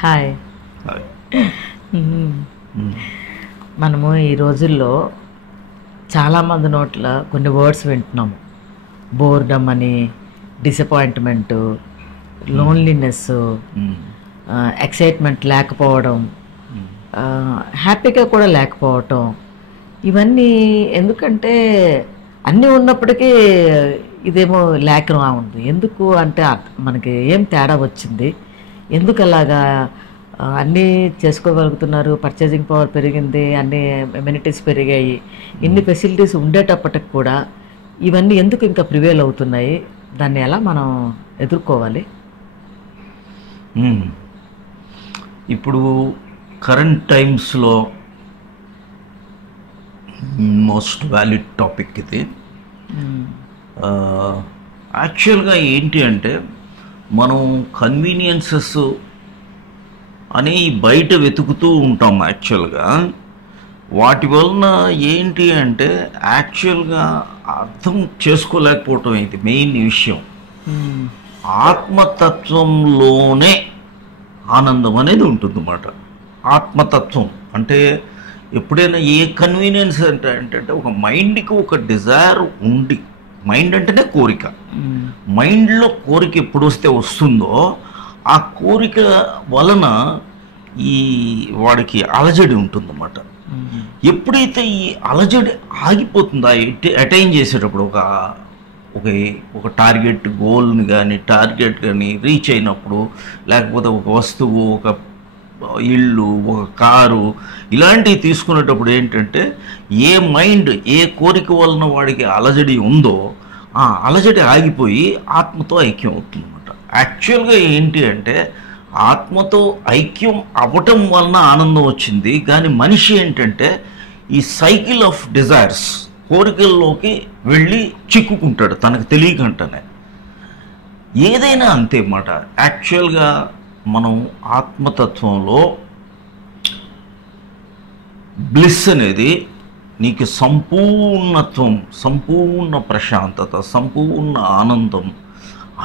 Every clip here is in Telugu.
హాయ్. హాయ్. మనము ఈ రోజుల్లో చాలామంది నోట్ల కొన్ని వర్డ్స్ వింటున్నాము. బోర్డమ్ అని, డిసప్పాయింట్మెంటు, లోన్లీనెస్, ఎక్సైట్మెంట్ లేకపోవడం, హ్యాపీగా కూడా లేకపోవటం. ఇవన్నీ ఎందుకంటే అన్నీ ఉన్నప్పటికీ ఇదేమో లేకరా ఉంది. ఎందుకు అంటే మనకి ఏం తేడా వచ్చింది, ఎందుకు అలాగా అన్నీ చేసుకోగలుగుతున్నారు, పర్చేసింగ్ పవర్ పెరిగింది, అన్ని ఎమ్యూనిటీస్ పెరిగాయి, ఇన్ని ఫెసిలిటీస్ ఉండేటప్పటికి కూడా ఇవన్నీ ఎందుకు ఇంకా ప్రివేల్ అవుతున్నాయి? దాన్ని ఎలా మనం ఎదుర్కోవాలి? ఇప్పుడు కరెంట్ టైమ్స్లో మోస్ట్ వ్యాలిడ్ టాపిక్ ఇది. యాక్చువల్గా ఏంటి అంటే మనం కన్వీనియన్సెస్ అని బయట వెతుకుతూ ఉంటాం. యాక్చువల్గా వాటి వలన ఏంటి అంటే యాక్చువల్గా అర్థం చేసుకోలేకపోవటం ఇది మెయిన్ విషయం. ఆత్మతత్వంలోనే ఆనందం అనేది ఉంటుందన్నమాట. ఆత్మతత్వం అంటే ఎప్పుడైనా ఏ కన్వీనియన్స్ అంటే ఒక మైండ్కి ఒక డిజైర్ ఉండి, మైండ్ అంటేనే కోరిక, మైండ్లో కోరిక ఎప్పుడు వస్తుందో ఆ కోరిక వలన ఈ వాడికి అలజడి ఉంటుందన్నమాట. ఎప్పుడైతే ఈ అలజడి ఆగిపోతుందో అటైన్ చేసేటప్పుడు ఒక టార్గెట్ గోల్ని కానీ టార్గెట్ కానీ రీచ్ అయినప్పుడు, లేకపోతే ఒక వస్తువు, ఒక ఇల్లు, ఒక కారు ఇలాంటివి తీసుకునేటప్పుడు ఏంటంటే ఏ మైండ్ ఏ కోరిక వలన వాడికి అలజడి ఉందో ఆ అలజడి ఆగిపోయి ఆత్మతో ఐక్యం అవుతుందన్నమాట. యాక్చువల్గా ఏంటి అంటే ఆత్మతో ఐక్యం అవ్వటం వలన ఆనందం వచ్చింది. కానీ మనిషి ఏంటంటే ఈ సైకిల్ ఆఫ్ డిజైర్స్, కోరికల్లోకి వెళ్ళి చిక్కుకుంటాడు తనకు తెలియకంటనే. ఏదైనా అంతే అన్నమాట. యాక్చువల్గా మనం ఆత్మతత్వంలో బ్లిస్ అనేది నీకు సంపూర్ణత్వం, సంపూర్ణ ప్రశాంతత, సంపూర్ణ ఆనందం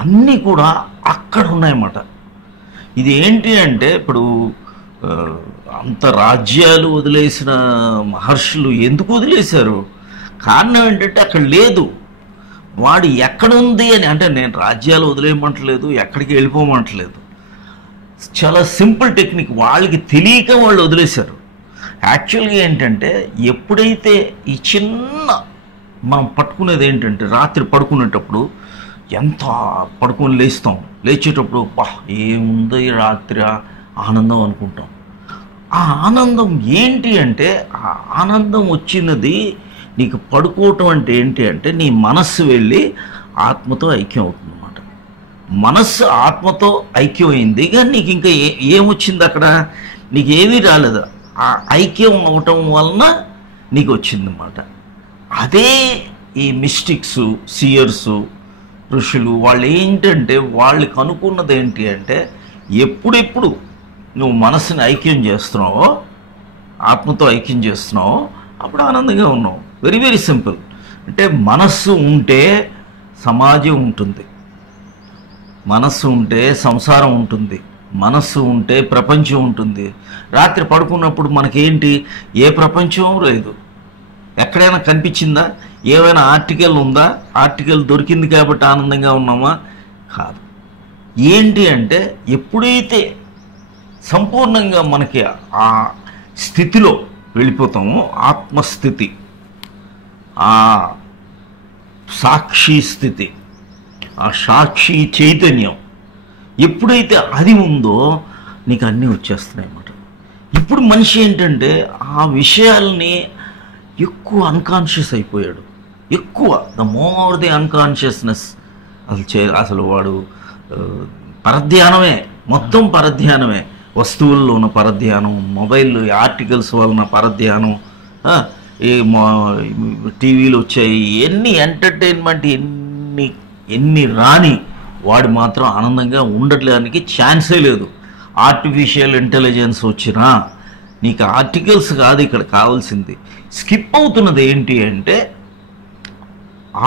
అన్నీ కూడా అక్కడ ఉన్నాయన్నమాట. ఇది ఏంటి అంటే ఇప్పుడు అంత రాజ్యాలు వదిలేసిన మహర్షులు ఎందుకు వదిలేశారు? కారణం ఏంటంటే అక్కడ లేదు. వాడు ఎక్కడుంది అని అంటే నేను రాజ్యాలు వదిలేయమంటలేదు, ఎక్కడికి వెళ్ళిపోమంటలేదు. చాలా సింపుల్ టెక్నిక్, వాళ్ళకి తెలియక వాళ్ళు వదిలేశారు. యాక్చువల్గా ఏంటంటే ఎప్పుడైతే ఈ చిన్న మనం పట్టుకునేది ఏంటంటే రాత్రి పడుకునేటప్పుడు ఎంత పడుకొని లేస్తాం, లేచేటప్పుడు బా ఏముందో ఈ రాత్రి ఆనందం అనుకుంటాం. ఆ ఆనందం ఏంటి అంటే ఆ ఆనందం వచ్చినది నీకు పడుకోవటం అంటే ఏంటి అంటే నీ మనస్సు వెళ్ళి ఆత్మతో ఐక్యం అవుతుందన్నమాట. మనస్సు ఆత్మతో ఐక్యమైంది కానీ నీకు ఇంకా ఏమొచ్చింది అక్కడ? నీకు ఏమీ రాలేదు. ఆ ఐక్యం అవటం వలన నీకు వచ్చిందన్నమాట. అదే ఈ మిస్టిక్స్, సియర్స్, ఋషులు వాళ్ళు ఏంటంటే వాళ్ళకి అనుకున్నది ఏంటి అంటే ఎప్పుడెప్పుడు నువ్వు మనస్సుని ఐక్యం చేస్తున్నావో, ఆత్మతో ఐక్యం చేస్తున్నావో అప్పుడు ఆనందంగా ఉన్నావు. Very very simple. అంటే మనస్సు ఉంటే సమాజం ఉంటుంది, మనస్సు ఉంటే సంసారం ఉంటుంది, మనస్సు ఉంటే ప్రపంచం ఉంటుంది. రాత్రి పడుకున్నప్పుడు మనకేంటి ఏ ప్రపంచం లేదు. ఎక్కడైనా కనిపించిందా? ఏమైనా ఆర్టికల్ ఉందా? ఆర్టికల్ దొరికింది కాబట్టి ఆనందంగా ఉన్నామా? కాదు. ఏంటి అంటే ఎప్పుడైతే సంపూర్ణంగా మనకి ఆ స్థితిలో వెళ్ళిపోతామో, ఆత్మస్థితి, ఆ సాక్షి స్థితి, ఆ సాక్షి చైతన్యం ఎప్పుడైతే అది ఉందో నీకు అన్నీ వచ్చేస్తున్నాయి అన్నమాట. ఇప్పుడు మనిషి ఏంటంటే ఆ విషయాల్ని ఎక్కువ అన్కాన్షియస్ అయిపోయాడు. ఎక్కువ ద మోర్ ది అన్కాన్షియస్నెస్ అసలు వాడు పరధ్యానమే, మొత్తం పరధ్యానమే. వస్తువుల్లో ఉన్న పరధ్యానం, మొబైల్ ఆర్టికల్స్ వలన పరధ్యానం, ఈ టీవీలు వచ్చాయి, ఎన్ని ఎంటర్టైన్మెంట్ ఎన్ని రాని వాడు మాత్రం ఆనందంగా ఉండడానికి ఛాన్సే లేదు. ఆర్టిఫిషియల్ ఇంటెలిజెన్స్ వచ్చినా నీకు ఆర్టికల్స్ కాదు ఇక్కడ కావాల్సింది. స్కిప్ అవుతున్నది ఏంటి అంటే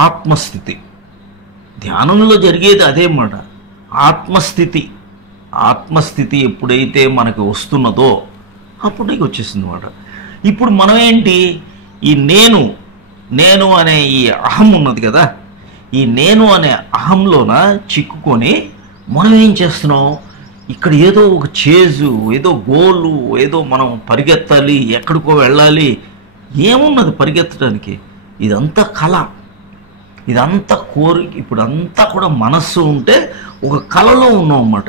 ఆత్మస్థితి. ధ్యానంలో జరిగేది అదే మాట, ఆత్మస్థితి. ఆత్మస్థితి ఎప్పుడైతే మనకి వస్తున్నదో అప్పుడు నీకు వచ్చేసింది అన్నమాట. ఇప్పుడు మనం ఏంటి, ఈ నేను అనే ఈ అహం ఉన్నది కదా, ఈ నేను అనే అహంలోన చిక్కుకొని మనం ఏం చేస్తున్నాం, ఇక్కడ ఏదో ఒక చేజు, ఏదో గోలు, ఏదో మనం పరిగెత్తాలి, ఎక్కడికో వెళ్ళాలి. ఏమున్నది పరిగెత్తడానికి? ఇదంతా కళ, ఇదంతా కోరిక. ఇప్పుడు అంతా కూడా మనస్సు ఉంటే ఒక కళలో ఉన్నాం అన్నమాట.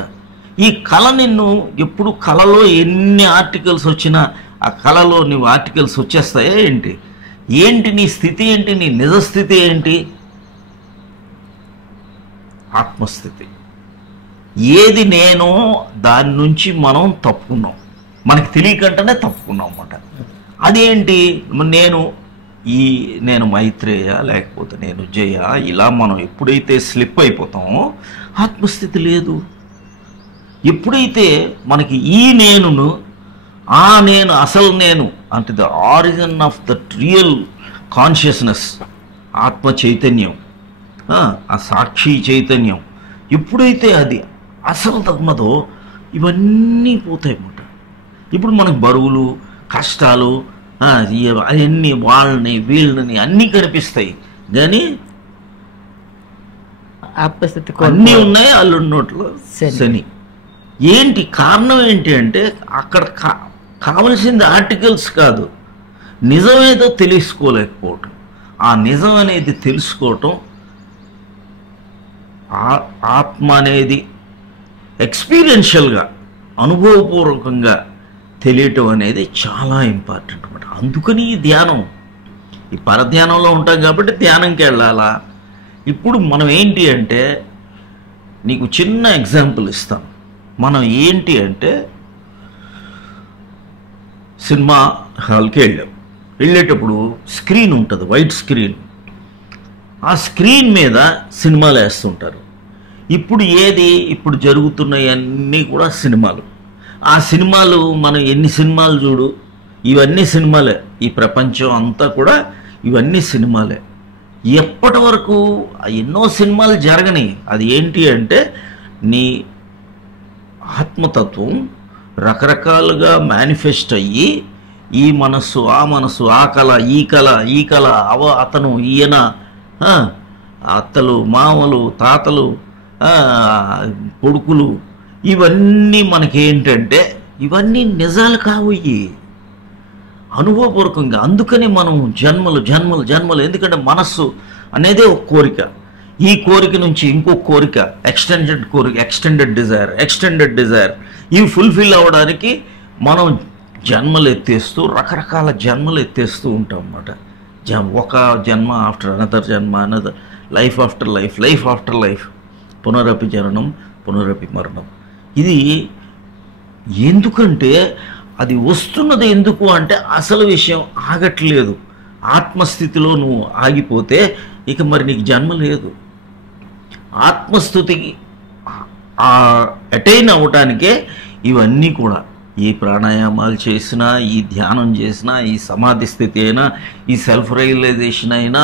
ఈ కళ నిన్ను ఎప్పుడు కళలో ఎన్ని ఆర్టికల్స్ వచ్చినా ఆ కళలో నువ్వు ఆర్టికల్స్ వచ్చేస్తాయా ఏంటి? ఏంటి నీ స్థితి ఏంటి? నీ నిజస్థితి ఏంటి? ఆత్మస్థితి. ఏది నేనో దాని నుంచి మనం తప్పుకున్నాం, మనకి తెలియకంటేనే తప్పుకున్నాం అన్నమాట. అదేంటి, నేను మైత్రేయ లేకపోతే నేను జయ, ఇలా మనం ఎప్పుడైతే స్లిప్ అయిపోతామో ఆత్మస్థితి లేదు. ఎప్పుడైతే మనకి ఈ నేను అసలు నేను అంటే the origin of that real consciousness, ఆత్మ చైతన్యం, ఆ సాక్షి చైతన్యం ఎప్పుడైతే అది అసలు తగ్గున్నదో ఇవన్నీ పోతాయి అన్నమాట. ఇప్పుడు మనకు బరువులు, కష్టాలు, అవన్నీ వాళ్ళని వీళ్ళని అన్నీ కనిపిస్తాయి, కానీ ఆత్మస్థితి అన్నీ ఉన్నాయి అల్లున్నోట్లో శని. ఏంటి కారణం ఏంటి అంటే అక్కడ కావలసింది ఆర్టికల్స్ కాదు, నిజమేదో తెలుసుకోలేకపోవటం. ఆ నిజం అనేది తెలుసుకోవటం, ఆత్మ అనేది ఎక్స్పీరియన్షియల్గా అనుభవపూర్వకంగా తెలియటం అనేది చాలా ఇంపార్టెంట్ అన్నమాట. అందుకని ఈ ధ్యానం, ఈ పరధ్యానంలో ఉంటాం కాబట్టి ధ్యానంకి వెళ్ళాలా. ఇప్పుడు మనం ఏంటి అంటే, నీకు చిన్న ఎగ్జాంపుల్ ఇస్తాను. మనం ఏంటి అంటే సినిమా హాల్కి వెళ్ళేటప్పుడు స్క్రీన్ ఉంటుంది, వైట్ స్క్రీన్. ఆ స్క్రీన్ మీద సినిమాలు వేస్తుంటారు. ఇప్పుడు జరుగుతున్నవన్నీ కూడా సినిమాలు. ఆ సినిమాలు మనం ఎన్ని సినిమాలు చూడు, ఇవన్నీ సినిమాలే. ఈ ప్రపంచం అంతా కూడా ఇవన్నీ సినిమాలే. ఎప్పటి వరకు ఎన్నో సినిమాలు జరగని, అది ఏంటి అంటే నీ ఆత్మతత్వం రకరకాలుగా మేనిఫెస్ట్ అయ్యి ఈ మనస్సు, ఆ మనస్సు, ఆ కళ, ఈ కళ, అతను, ఈయన, అత్తలు, మామలు, తాతలు, కొడుకులు, ఇవన్నీ మనకేంటంటే ఇవన్నీ నిజాలు కావు, ఇవి అనుభవపూర్వకంగా. అందుకని మనం జన్మలు, ఎందుకంటే మనస్సు అనేదే ఒక కోరిక. ఈ కోరిక నుంచి ఇంకో కోరిక, ఎక్స్టెండెడ్ డిజైర్, ఇవి ఫుల్ఫిల్ అవ్వడానికి మనం జన్మలు ఎత్తేస్తూ, రకరకాల జన్మలు ఎత్తేస్తూ ఉంటాం అన్నమాట. ఒక జన్మ ఆఫ్టర్ అనదర్ జన్మ, అనదర్ లైఫ్ ఆఫ్టర్ లైఫ్, పునరపి జననం, పునరపి మరణం. ఇది ఎందుకంటే అది వస్తున్నది ఎందుకు అంటే అసలు విషయం ఆగట్లేదు. ఆత్మస్థితిలో నువ్వు ఆగిపోతే ఇక మరి నీకు జన్మ లేదు. ఆత్మస్థితికి అటైన్ అవ్వటానికే ఇవన్నీ కూడా, ఈ ప్రాణాయామాలు చేసినా, ఈ ధ్యానం చేసినా, ఈ సమాధి స్థితి అయినా, ఈ సెల్ఫ్ రియలైజేషన్ అయినా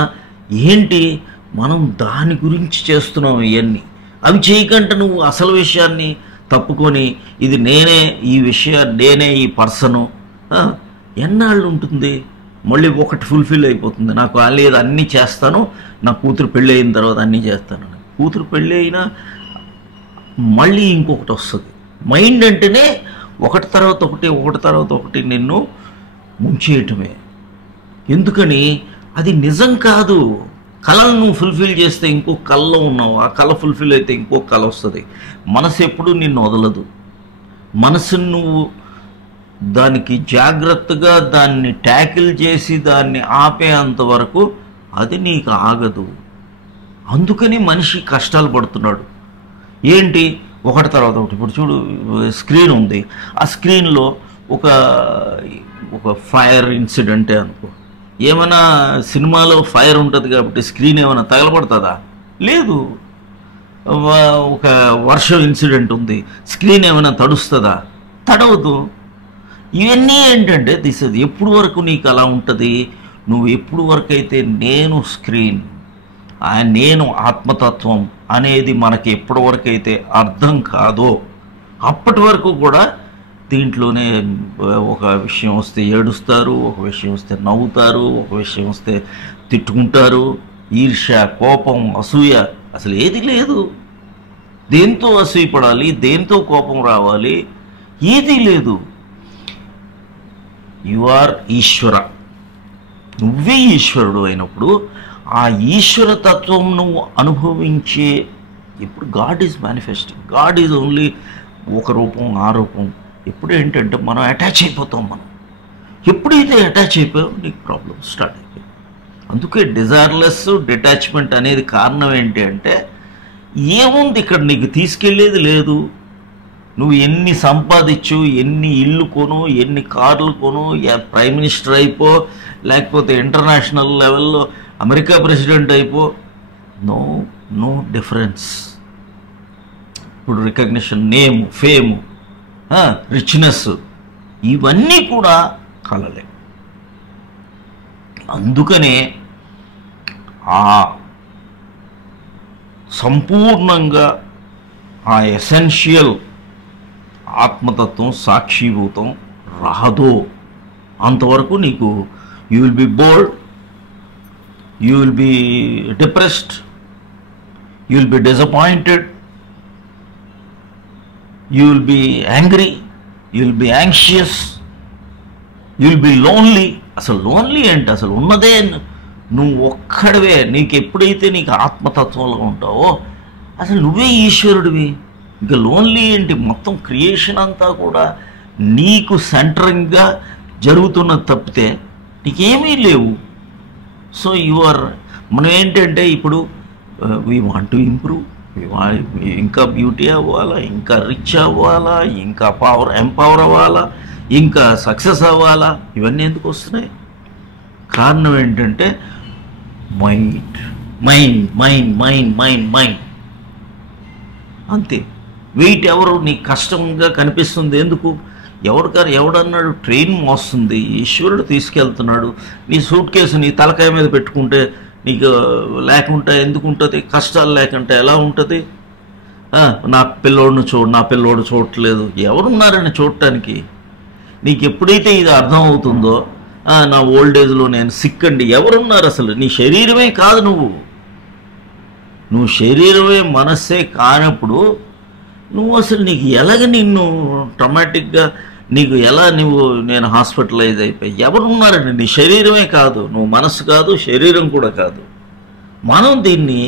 ఏంటి, మనం దాని గురించి చేస్తున్నాం. ఇవన్నీ అవి చేయకంటే నువ్వు అసలు విషయాన్ని తప్పుకొని ఇది నేనే, ఈ విషయాన్ని నేనే, ఈ పర్సను ఎన్నాళ్ళు ఉంటుంది? మళ్ళీ ఒకటి ఫుల్ఫిల్ అయిపోతుంది. నాకు లేదు అన్నీ చేస్తాను, నా కూతురు పెళ్ళి అయిన తర్వాత అన్నీ చేస్తాను. కూతురు పెళ్ళి అయినా మళ్ళీ ఇంకొకటి వస్తుంది. మైండ్ అంటేనే ఒకటి తర్వాత ఒకటి నిన్ను ముంచేయటమే. ఎందుకని అది నిజం కాదు. కళను నువ్వు ఫుల్ఫిల్ చేస్తే ఇంకో కళలో ఉన్నావు, ఆ కళ ఫుల్ఫిల్ అయితే ఇంకో కళ వస్తుంది. మనసు ఎప్పుడు నిన్ను వదలదు. మనసును నువ్వు దానికి జాగ్రత్తగా దాన్ని ట్యాకిల్ చేసి దాన్ని ఆపేంత వరకు అది నీకు ఆగదు. అందుకని మనిషి కష్టాలు పడుతున్నాడు. ఏంటి, ఒకటి తర్వాత ఒకటి. ఇప్పుడు చూడు, స్క్రీన్ ఉంది, ఆ స్క్రీన్లో ఒక ఫైర్ ఇన్సిడెంటే అనుకో. ఏమైనా సినిమాలో ఫైర్ ఉంటుంది కాబట్టి స్క్రీన్ ఏమైనా తగలబడుతుందా? లేదు. ఒక వర్షం ఇన్సిడెంట్ ఉంది, స్క్రీన్ ఏమైనా తడుస్తుందా? తడవదు. ఇవన్నీ ఏంటంటే ఎప్పుడు వరకు నీకు అలా ఉంటుంది, నువ్వు ఎప్పుడు వరకు అయితే నేను స్క్రీన్, నేను ఆత్మతత్వం అనేది మనకి ఎప్పటి వరకు అయితే అర్థం కాదో అప్పటి వరకు కూడా దీంట్లోనే ఒక విషయం వస్తే ఏడుస్తారు, ఒక విషయం వస్తే నవ్వుతారు, ఒక విషయం వస్తే తిట్టుకుంటారు. ఈర్ష్య, కోపం, అసూయ అసలు ఏది లేదు. దేంతో అసూయ పడాలి, దేంతో కోపం రావాలి, ఏదీ లేదు. యు ఆర్ ఈశ్వర, నువ్వే ఈశ్వరుడు అయినప్పుడు ఆ ఈశ్వర తత్వం నువ్వు అనుభవించే ఇప్పుడు God is manifesting. God is only ఒక రూపం, ఆ రూపం. ఎప్పుడు ఏంటంటే మనం అటాచ్ అయిపోతాం. మనం ఎప్పుడైతే అటాచ్ అయిపోయావు నీకు ప్రాబ్లమ్ స్టార్ట్ అయిపోయింది. అందుకే డిజైర్లెస్ డిటాచ్మెంట్ అనేది కారణం ఏంటి అంటే, ఏముంది ఇక్కడ నీకు తీసుకెళ్ళేది లేదు. నువ్వు ఎన్ని సంపాదించు, ఎన్ని ఇల్లు కొను, ఎన్ని కార్లు కొను, ప్రైమ్ మినిస్టర్ అయిపో, లేకపోతే ఇంటర్నేషనల్ లెవెల్లో అమెరికా ప్రెసిడెంట్ అయిపో, నో నో డిఫరెన్స్. ఇప్పుడు రికగ్నిషన్, నేమ్, ఫేమ్, రిచ్నెస్ ఇవన్నీ కూడా కలలే. అందుకనే ఆ సంపూర్ణంగా ఆ ఎసెన్షియల్ ఆత్మతత్వం సాక్షిభూతం రాదో అంతవరకు నీకు you will B board, you will B depressed, you will be disappointed, you will be angry, you will be anxious, you will be lonely. అసలు లోన్లీ ఏంటి? అసలు ఉన్నదే నువ్వు ఒక్కడివే. నీకు ఎప్పుడైతే నీకు ఆత్మతత్వంలో ఉంటావో అసలు నువ్వే ఈశ్వరుడివి. ఇంకా లోన్లీ ఏంటి? మొత్తం క్రియేషన్ అంతా కూడా నీకు సెంటరింగ్గా జరుగుతున్నది తప్పితే నీకేమీ లేవు. సో యు ఆర్, మనం ఏంటంటే ఇప్పుడు వీ వాంట్ టు ఇంప్రూవ్, ఇంకా బ్యూటీ అవ్వాలా, ఇంకా రిచ్ అవ్వాలా, ఇంకా ఎంపవర్ అవ్వాలా, ఇంకా సక్సెస్ అవ్వాలా. ఇవన్నీ ఎందుకు వస్తున్నాయి? కారణం ఏంటంటే mind mind mind mind mind mind అంతే. వెయిట్ ఎవరు నీకు కష్టంగా కనిపిస్తుంది ఎందుకు? ఎవడన్నాడు ట్రైన్ మోస్తుంది, ఈశ్వరుడు తీసుకెళ్తున్నాడు. నీ సూట్ కేసు నీ తలకాయ మీద పెట్టుకుంటే నీకు లేకుంటే ఎందుకు ఉంటుంది? కష్టాలు లేకుంటే ఎలా ఉంటుంది? నా పిల్లోడు చూడట్లేదు, ఎవరున్నారని చూడటానికి? నీకు ఎప్పుడైతే ఇది అర్థం అవుతుందో, నా ఓల్డ్ ఏజ్లో నేను సిక్ అండి, ఎవరున్నారు? అసలు నీ శరీరమే కాదు, నువ్వు శరీరమే మనస్సే కానప్పుడు నువ్వు అసలు నీకు ఎలాగ నిన్ను ట్రమాటిక్గా నీకు ఎలా నేను హాస్పిటలైజ్ అయిపోయి ఎవరున్నారండి? నీ శరీరమే కాదు, నువ్వు మనసు కాదు, శరీరం కూడా కాదు. మనం దీన్ని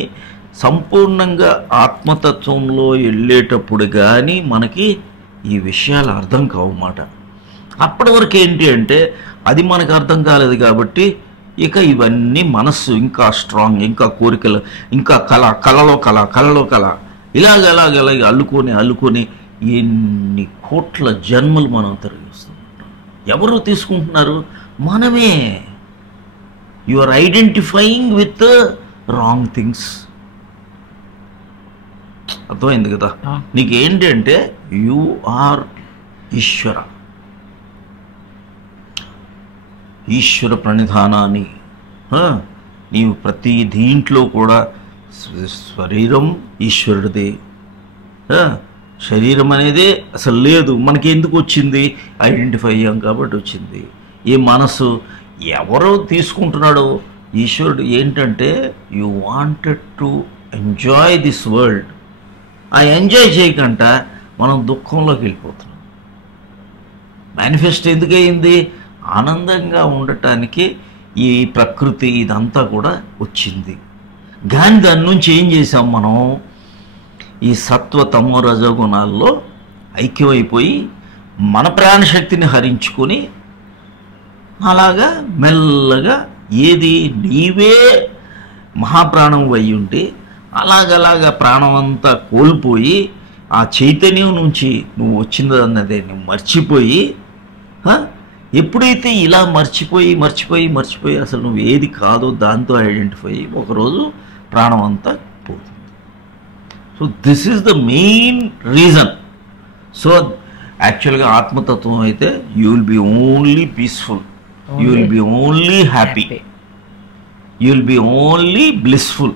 సంపూర్ణంగా ఆత్మతత్వంలో వెళ్ళేటప్పుడు కానీ మనకి ఈ విషయాలు అర్థం కావన్నమాట. అప్పటి వరకు ఏంటి అంటే అది మనకు అర్థం కాలేదు కాబట్టి ఇక ఇవన్నీ మనస్సు ఇంకా స్ట్రాంగ్, ఇంకా కోరికలు, ఇంకా కళలో కళ ఇలాగ అల్లుకొని ఎన్ని కోట్ల జన్మలు మనం తిరిగిస్తున్నాం. ఎవరు తీసుకుంటున్నారు? మనమే. You are identifying with wrong things. అర్థమైంది కదా? నీకేంటి అంటే యు ఆర్ ఈశ్వర, ఈశ్వర ప్రణిధానాన్ని నీవు ప్రతి దీంట్లో కూడా శరీరం ఈశ్వరుడిదే. శరీరం అనేదే అసలు లేదు, మనకి ఎందుకు వచ్చింది? ఐడెంటిఫై అయ్యాం కాబట్టి వచ్చింది. ఈ మనసు ఎవరో తీసుకుంటున్నాడో ఈశ్వరుడు ఏంటంటే you wanted to enjoy this world. ఆ ఎంజాయ్ చేయకుండా మనం దుఃఖంలోకి వెళ్ళిపోతున్నాం. మేనిఫెస్ట్ ఎందుకయింది? ఆనందంగా ఉండటానికి ఈ ప్రకృతి ఇదంతా కూడా వచ్చింది. కానీ దాని నుంచి ఏం చేసాం మనం? ఈ సత్వ తమో రజోగుణాల్లో ఐక్యమైపోయి మన ప్రాణశక్తిని హరించుకొని అలాగా మెల్లగా ఏది నీవే మహాప్రాణం అయి ఉంటే అలాగలాగా ప్రాణం అంతా కోల్పోయి ఆ చైతన్యం నుంచి నువ్వు వచ్చింది అన్నదే నువ్వు మర్చిపోయి, ఎప్పుడైతే ఇలా మర్చిపోయి అసలు నువ్వు ఏది కాదో దాంతో ఐడెంటిఫై ఒకరోజు ప్రాణం అంతా పోతుంది. So this is the main reason. So యాక్చువల్గా ఆత్మతత్వం అయితే you will be only peaceful, you will be only happy, you will be only blissful.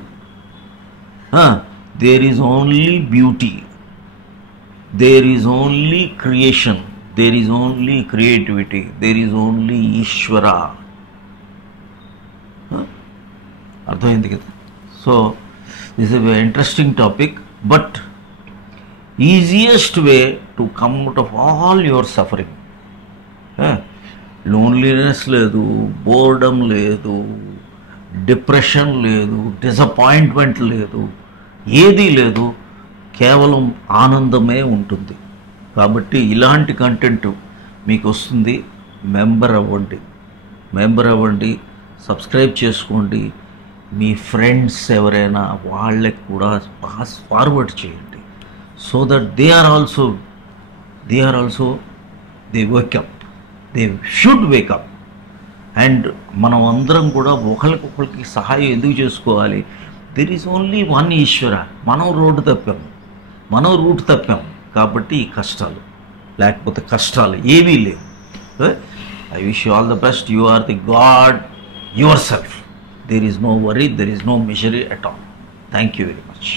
There is only beauty. There is only creation, there is only creativity, there is only Ishwara. అర్థమైంది కదా? So this is a interesting topic, but easiest way to come out of all your suffering. Loneliness లేదు, బోర్డమ్ లేదు, డిప్రెషన్ లేదు, డిసప్పాయింట్మెంట్ లేదు, ఏదీ లేదు, కేవలం ఆనందమే ఉంటుంది. కాబట్టి ఇలాంటి కంటెంట్ మీకు వస్తుంది. మెంబర్ అవ్వండి, సబ్స్క్రైబ్ చేసుకోండి. మీ ఫ్రెండ్స్ ఎవరైనా వాళ్ళకి కూడా ఫార్వర్డ్ చేయండి. So that they should wake up. And మనం అందరం కూడా ఒకరికొకరికి సహాయం ఎందుకు చేసుకోవాలి? దెర్ ఈజ్ ఓన్లీ వన్ ఈశ్వర. మనం రూట్ తప్పాము కాబట్టి ఈ కష్టాలు, లేకపోతే కష్టాలు ఏవీ లేవు. I wish you all the best. You are the god yourself. There is no worry, there is no misery at all. Thank you very much.